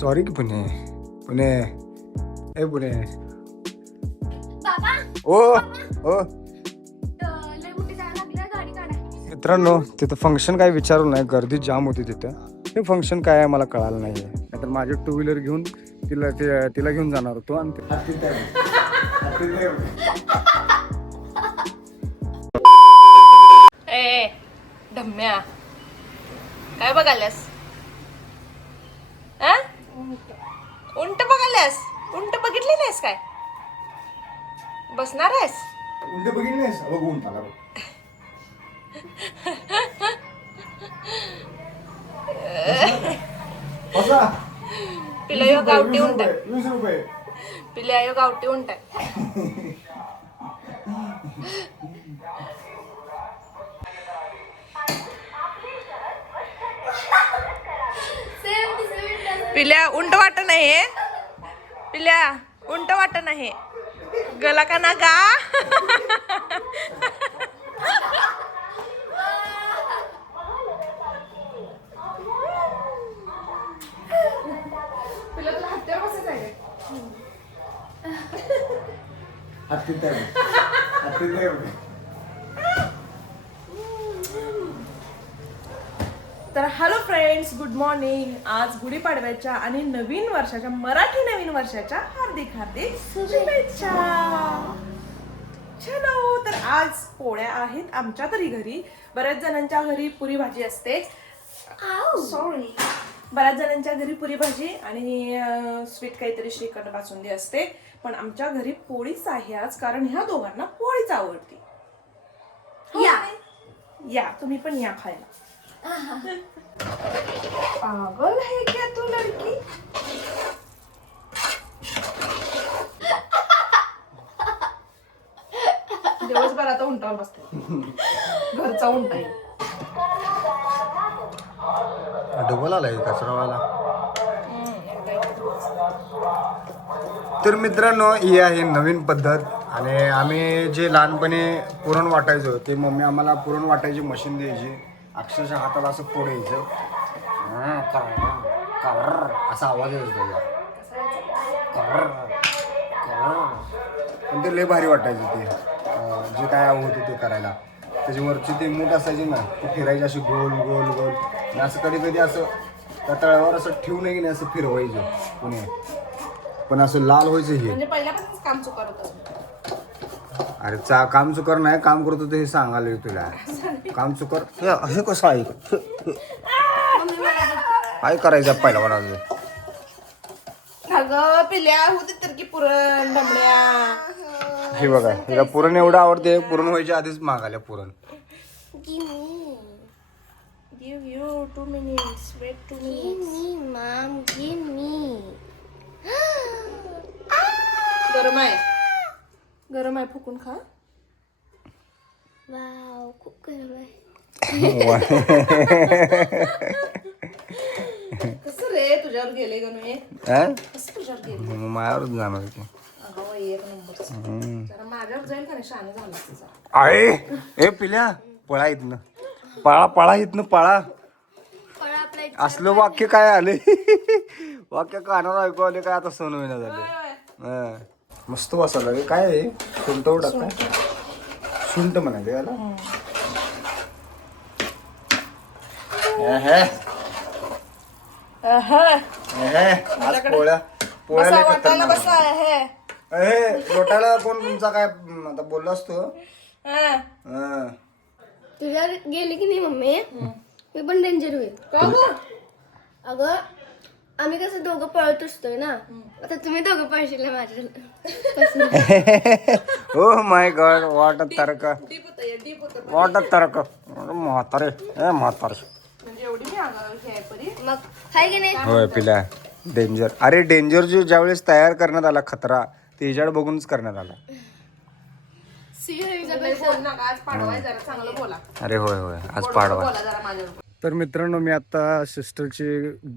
Sorry की पुणे पुणे ए पुणे बाबा ओ ओ लय मोठी जागा लागली गाडी काढा. मित्रांनो तिथं फंक्शन काय विचारू नाही, गर्दी जाम होती तिथं. हे फंक्शन काय आहे मला कळालं नाहीये. नाहीतर माझी टू व्हीलर घेऊन तिला घेऊन जाणार होतो आणि ए धम्म्या काय बघाल्यास? उंट बघाल्यास? उंट बघितली नाहीस काय? बसणार आहेस? उंट बघितली नाहीस? बघून आला बघ. पिला यो गावठी उंट आहे. 20 रुपये. पिल्या यो गावठी उंट आहे. पिल्या उंट वाट नाही. पिल्या उंट वाट नाही. गला का ना गा. तर हॅलो फ्रेंड्स, गुड मॉर्निंग. आज गुढीपाडव्याच्या आणि नवीन वर्षाच्या, मराठी नवीन वर्षाच्या हार्दिक हार्दिक शुभेच्छा. चलो, तर आज पोळ्या आहेत आमच्या तरी घरी. बऱ्याच जणांच्या घरी पुरी भाजी असते. सॉरी, बऱ्याच जणांच्या घरी पुरी भाजी आणि स्वीट काहीतरी श्रीखंड बासुंदी असते. पण आमच्या घरी पोळीच आहे आज, कारण ह्या दोघांना पोळीच आवडते. या तुम्ही पण या खायला. पागल है क्या तू लड़की? दिवसभर आता उंटावर बसते. घरचा उंटा आहे. डबल आलाय कचरावाला. तर मित्रांनो, ही आहे नवीन पद्धत. आणि आम्ही जे लहानपणी पुरण वाटायचो, ते मम्मी आम्हाला पुरण वाटायची मशीन द्यायची. अक्षरशः हाताला असं फोडायचं, असा आवाज येतो त्याचा. पण ते लय भारी वाटायचं. ते जे काय होतं ते करायला. त्याच्यावरची ते मूठ असायची ना, ती फिरायची अशी गोल गोल गोल. आणि असं कधी कधी असं त्या तळ्यावर असं ठेवून की नाही असं फिरवायचं पुणे. पण असं लाल व्हायचं हे. म्हणजे पहिल्यापासूनच काम चुकार होतं. अरे काम चुकर नाही, काम करत होतं हे सांगायला तुला. काम चुकर हे कसं आहे? काय करायचं पहिला बनायचं? अगं पिल्या होती तर की पुरण डमड्या. हे बघा, हिला पुरण एवढं आवडते, पुरण व्हायच्या आधीच मागायला पुरण. Give you 2 minutes. Wait 2 minutes. Mom, give me. गरम आहे. गरम आहे, फुकून खा. Wow, खूप गरम आहे. कसं रे तुझ्यावर गेले गणू? कसं तुझ्यावर गेले? मायावरच जाणार की. अगं एक नंबर. जरा माझ्यावर जाईल का नाही, शहाणा झाला तुझा. आहे ए पिल्या, पळा इथनं. पळा पळा इथनं पळा. फळं आपल्या असलं वाक्य काय आले? वाक्य कानावर ऐकू आले काय? आता सण होईना झाले. मस्त वासायला रे. काय आहे? सुंठ टाक काय? सुंठ म्हणायचं याला. आज पोळ्या पोळ्या लय खतरनाक. बसा आहे. लोटायला कोण तुमचा काय आता बोलला असतो. तुझ्या गेली की नाही मम्मी, मी पण डेंजर होईल. का गं? अगं आम्ही कसं दोघं पळत असतोय ना, आता तुम्ही दोघं पळशील ना माझ्या. ओ माय गॉड, वाट तर्क, डीप होतं. वाट तर्क. म्हातारे ए म्हातारे. म्हणजे एवढी मी आगाऊ हे आहे परी. मग हाय की नाही? होय पिल्या, डेंजर. अरे डेंजर जो ज्यावेळेस तयार करण्यात आला खतरा, ते हिच्याकडे बघूनच करण्यात आला. बोल नका, आज पाडवाय, जरा चांगलं बोला. अरे होय होय, आज पाडवा. बोला जरा माझ्यावर. तर मित्रांनो, मी आता सिस्टरची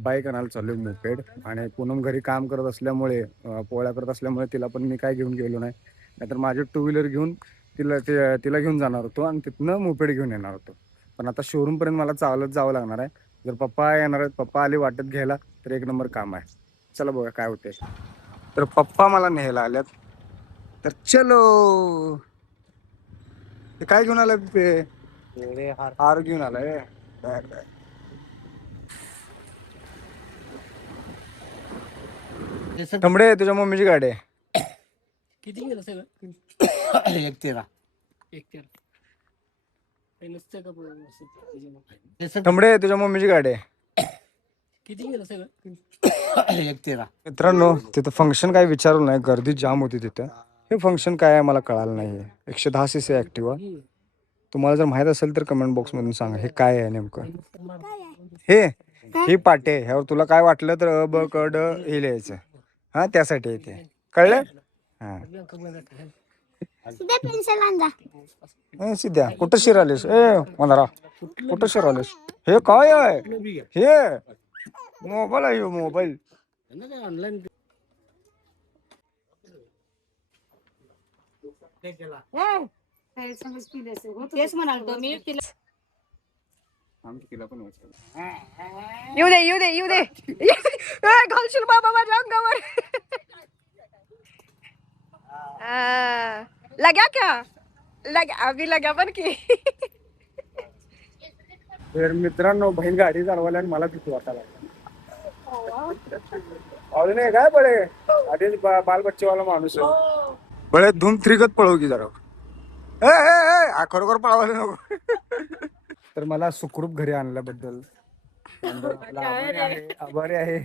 बाईक आणायला चालू मोपेड. आणि पूनम घरी काम करत असल्यामुळे, पोळ्या करत असल्यामुळे तिला पण मी काय घेऊन गेलो नाही. नाहीतर माझी टू व्हीलर घेऊन तिला घेऊन जाणार होतो आणि तिथनं मोपेड घेऊन येणार होतो. पण आता शोरूमपर्यंत मला चालत जावं लागणार आहे. जर पप्पा येणार आहेत, पप्पा आले वाटत घ्यायला, तर एक नंबर काम आहे. चला बघा काय होते. तर पप्पा मला न्यायला आल्यात. तर चलो. ते काय घेऊन आलाय ते? हार घेऊन आलाय. बर बर. तांबडे तुझ्या मम्मीची गाडी आहे. किती गेलं सगळं? 1.13. एक तेरा. हे नसतं का बरं असं? तांबडे तुझ्या मम्मीची गाडी आहे. किती गेलं सगळं? 1.13. मित्रांनो तिथं फंक्शन काय विचारलं नाही, गर्दी जाम होती तिथं. हे फंक्शन काय आहे मला कळालं नाहीये. 110 cc ऍक्टिवा. तुम्हाला जर माहित असेल तर कमेंट बॉक्स मधून सांगा हे काय आहे नेमकं. ही पाटे ह्यावर तुला काय वाटलं तर अ ब क ड हे लिहायचं. हा त्यासाठी येते. कळलं? हा सिद्ध्या कुठं शिरालेस मनारा? कुठं शिरालेस? हे काय आहे? हे मोबाईल आहे मोबाईल. ऑनलाईन तेच म्हणाल मी तिला तिला पण येऊ दे येऊ दे येऊ दे घालशील बाबा माझ्या अंगावर लग्या क्या लग्या अभी लग्या पण की तर मित्रांनो बहीण गाडी चालवायला आणि मला किती वाटायला नाही काय बळे आधीच बाल बच्चेवाला माणूस आहे. बळे धूम थ्रीगत पळव की जरा. खरोखर पळवायला नको. तर मला सुखरूप घरी आणल्याबद्दल आभारी आहे.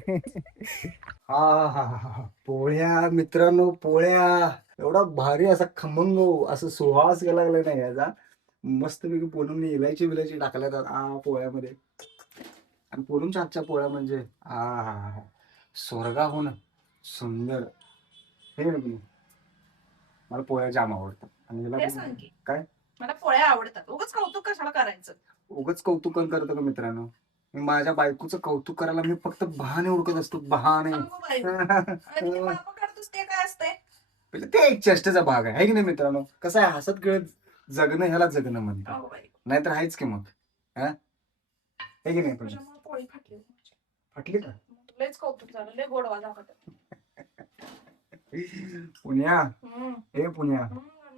हा पोळ्या मित्रांनो पोळ्या एवढा भारी असा खमंग असं सुवास गेला लागला नाही याचा. मस्तपैकी पूनमने इलायची विलायची टाकल्यात पोळ्यामध्ये. आणि पूनमच्या हातच्या पोळ्या म्हणजे स्वर्गाहून सुंदर. हे मला पोळ्या जाम आवडतात. आणि सांग की. काय मला पोळ्या आवडतात. उगाच कौतुक कशाला करायचं? उगाच कौतुक करतो का मित्रांनो? मी माझ्या बायकोचं कौतुक करायला मी फक्त बहाणे उडकत असतो. बहाणे. अगो बाई. आणि ते मापं काढतोस ते काय असतंय? म्हणजे ते एक चेष्टेचा भाग आहे की नाही मित्रांनो? कसं आहे हसत खेळत जगणं ह्याला जगणं म्हणतात. अगो बाई. नाहीतर आहेच की मग. हे की नाही पण तुझ्यामुळे पोळी फाटली. फाटली का? लयच कौतुक झालं. लय गोडवा दाखवतात. पुण्या हम्म. हे पुण्या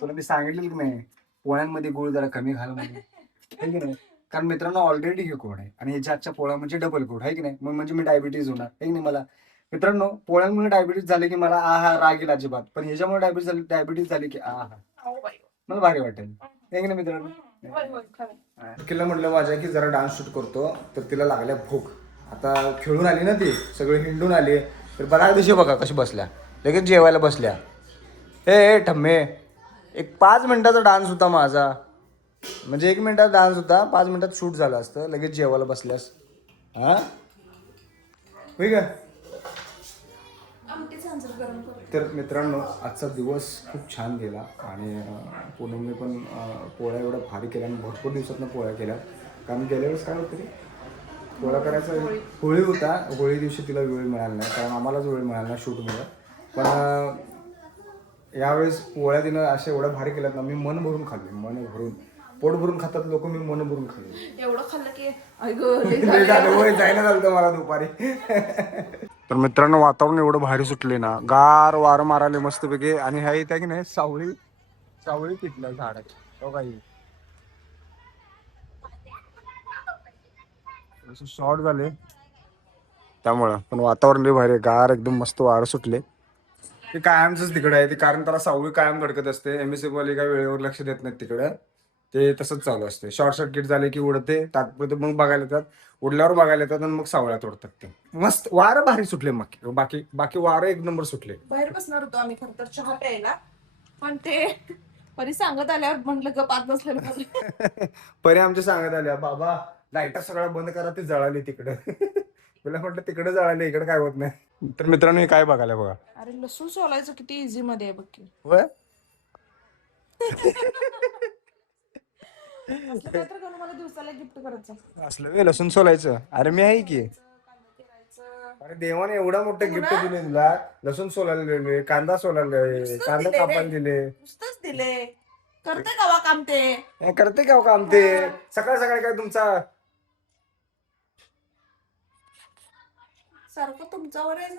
तुला मी सांगितलं की नाही पोळ्यांमध्ये गुळ जरा कमी घाल म्हणजे. हे की नाही? कारण मित्रांनो ऑलरेडी हे कोड आहे आणि ह्याच्या आजच्या पोळ्या म्हणजे डबल कोड आहे की नाही? मग म्हणजे मी डायबिटीज होणार आहे की नाही मला. मित्रांनो पोळ्यांमुळे डायबिटीज झाले की मला राग येईल अजिबात. पण ह्याच्यामुळे डायबिटीज झाली की अगो बाई. मला भारी वाटेल. हे की नाही मित्रांनो? होय, होय, खरं. तिला म्हटलं माझ्या की जरा डान्स शूट करतो तर तिला लागल्या भूक. आता खेळून आली ना ती सगळे हिंडून आली तर बऱ्याच दिवशी बघा कशी बसल्या लगेच जेवायला बसल्या. हे ठम्मे एक 5 मिनिटाचा डान्स होता माझा. म्हणजे 1 मिनिटाचा डान्स होता 5 मिनिटात शूट झालं असतं. लगेच जेवायला बसल्यास हा होय का? तर मित्रांनो आजचा दिवस खूप छान गेला आणि पूनमने पण पोळ्या एवढ्या भारी केल्या आणि भरपूर दिवसातनं पोळ्या केल्या. कारण गेल्या वेळेस काय होतं पोळ्या करायचा होळी होता. होळी दिवशी तिला वेळ मिळाला नाही कारण आम्हालाच वेळ मिळाला नाही शूटमुळे. पण यावेळेस पोळ्या तिनं अशा एवढ्या भारी केल्यात ना मी मन भरून खाल्ले. मन भरून पोट भरून खातात लोक मी मन भरून खाल्ले. एवढं खाल्लं की जायला झालं मला दुपारी. तर मित्रांनो वातावरण एवढं भारी सुटले ना गार वारं माराले मस्तपैकी. आणि ह्या इथं की नाही सावळी पिटल्या झाडाची काही शॉर्ट झाले त्यामुळं. पण वातावरण लय भारी गार एकदम मस्त वारं सुटले. ते कायमच तिकडे आहे ते कारण त्याला सावळी कायम धडकत असते. MSF वाले काय वेळेवर लक्ष देत नाहीत तिकडं. ते तसंच चालू असते. शॉर्ट सर्किट झाले की उडते तात्पुरते मग बघायला येतात. उडल्यावर बघायला येतात आणि मग सावळ्या तोडतात ते. मस्त वारं भारी सुटले. मग बाकी वारं एक नंबर सुटले. बाहेर बसणार होतो आम्ही खरं तर चहा प्यायला. पण ते परी सांगत आल्यावर म्हटलं गप आत बसलेलं. परी आमच्या सांगत आल्या बाबा लाईटा सगळं बंद करा ते जळाले तिकडं. मला म्हटलं तिकडे जळाले इकडे काय होत नाही. तर मित्रांनो काय बघायला बघा. अरे लसूण सोलायचं किती इझी मध्ये आहे बघ की. होय मला दिवसाला गिफ्ट करायचं असलं लसूण सोलायचं. अरे मी आहे की. अरे देवाने एवढा मोठं गिफ्ट दिले तुला. लसूण सोलायला दिले कांदा सोलायला कांदा कापायला दिले. नुसतंच दिले. करते का काम ते करते का काम ते. सकाळ सकाळी काय तुमचा सारखं तुमच्यावर आहे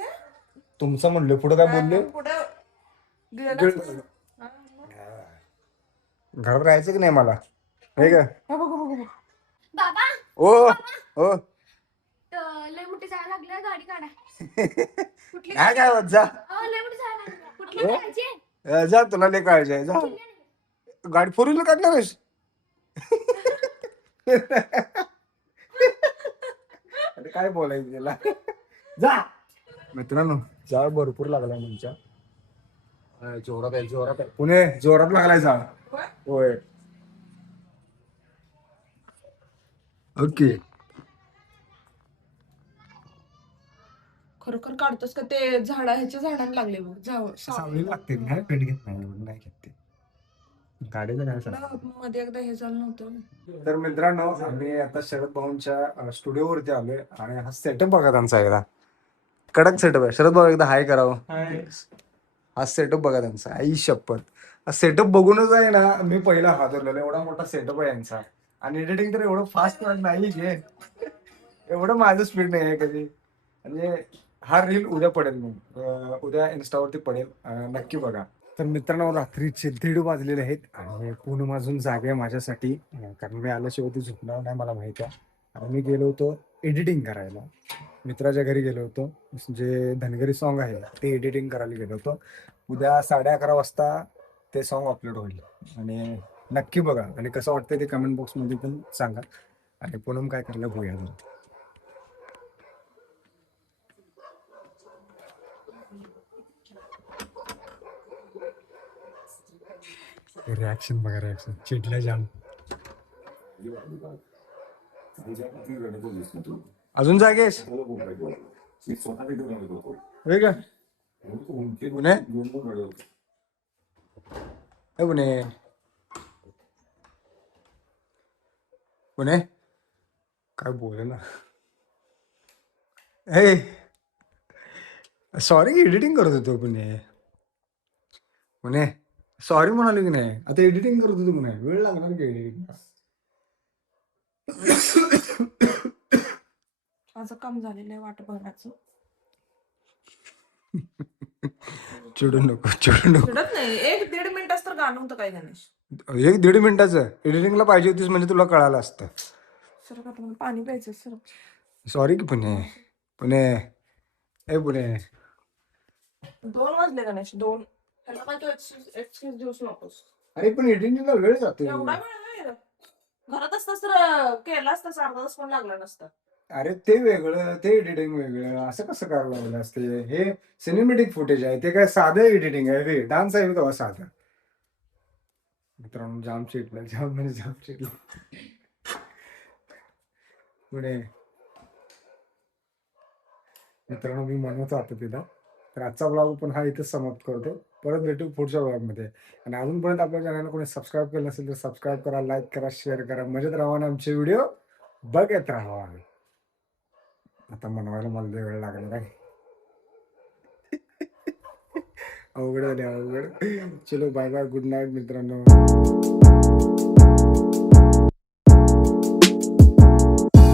तुमचं म्हणलं पुढे काय बोलले पुढे गेला घरात राहायचं की नाही मला हे का बघू बाबा ओ ओ लय मोठी जायला लागली गाडी काढा. काय काय होत जा लय मोठी जायला लागली. कुठली काढायची? जा तुला लय काळजी आहे जा गाडी 4 व्हीलर काढणार आहेस अरे काय बोलायचं त्याला जा मित्रांनो जाळ भरपूर लागलाय तुमच्या जोरात आहे पुणे जोरात लागलाय जाळ होय ओके खरोखर काढतोस का ते ह्याच्या झाडाला लागले बघ सावली लागते नाही पेट घेत नाही घेत ते गाडीचं काय सांग मध्ये एकदा हे झालं नव्हतं. तर मित्रांनो आम्ही आता शरद भाऊंच्या स्टुडिओवरती आलोय आणि हा सेटअप बघा त्यांचा एकदा कडक सेटअप आहे. शरद भाऊ एकदा हाय करावं. हा सेटअप बघा त्यांचा आई शपथ हा सेटअप बघूनच आहे ना मी पहिला हादरलेलो एवढा मोठा सेटअप आहे यांचा आणि एडिटिंग तर एवढं फास्ट नाही घे एवढं माझं स्पीड नाही आहे कधी म्हणजे हा रील उद्या पडेल मग उद्या इन्स्टावरती पडेल नक्की बघा. तर मित्रांनो रात्रीचे 1:30 वाजलेले आहेत आणि पूनम अजून जागे आहे माझ्यासाठी कारण मी आल्याशिवाय ती झोपणार नाही मला माहिती आहे. आणि मी गेलो होतो एडिटिंग करायला मित्राच्या घरी गेलो होतो जे धनगरी सॉन्ग आहे ते एडिटिंग करायला गेलो होतो. उद्या 11:30 वाजता ते सॉन्ग अपलोड होईल आणि नक्की बघा आणि कसं वाटतं ते कमेंट बॉक्समध्ये पण सांगा आणि पूनम काय करायला बघूया. रिॲक्शन बघा रिॲक्शन चिडला जाम अजून जागेस होय का पुणे पुणे पुणे काय बोले ना हे सॉरी एडिटिंग करत होतो पुणे पुणे सॉरी म्हणाले की नाही आता एडिटिंग करत होतो पुणे वेळ लागणार की एडिटिंग माझं काम झालेलं आहे वाट बघण्याचं. चिडू नको चिडू नको चिडत नाही 1-1.5 मिनिटाच तर गाणं होतं काय गणेश 1-1.5 मिनिटाचं एडिटिंगला पाहिजे होतीस म्हणजे तुला कळालं असतं. सर का तुम्हाला पाणी प्यायचं सर. सॉरी की पुणे पुणे ए पुणे 2 वाजले गणेश 2 ह्याला काय तू एक्सक्यूज देऊच नकोस. अरे पण एडिटिंगला वेळ जातो एवढा वेळ नाही घरात असतास तर केला असतास अर्धा तास पण लागला नसता. अरे ते वेगळं ते एडिटिंग वेगळं असं कसं करावं लागलं असते हे सिनेमॅटिक फुटेज आहे ते काय साधं एडिटिंग आहे रे डान्स आहे तेव्हा साधं. मित्रांनो जाम चिडलं जाम म्हणजे जाम चिडलं पुणे मित्रांनो मी म्हणत होतो तिला तर आजचा ब्लॉग पण हा इथं समाप्त करतो. परत भेटू पुढच्या ब्लॉगमध्ये आणि अजूनपर्यंत आपल्या चॅनलला कोणी सबस्क्राईब केलं नसेल तर सबस्क्राईब करा लाईक करा शेअर करा मजेत राहा आणि आमचे व्हिडिओ बघत राहा. आता मनवायला मला लय वेळ लागला काय अवघड झाले अवघड. चलो बाय बाय गुड नाईट मित्रांनो.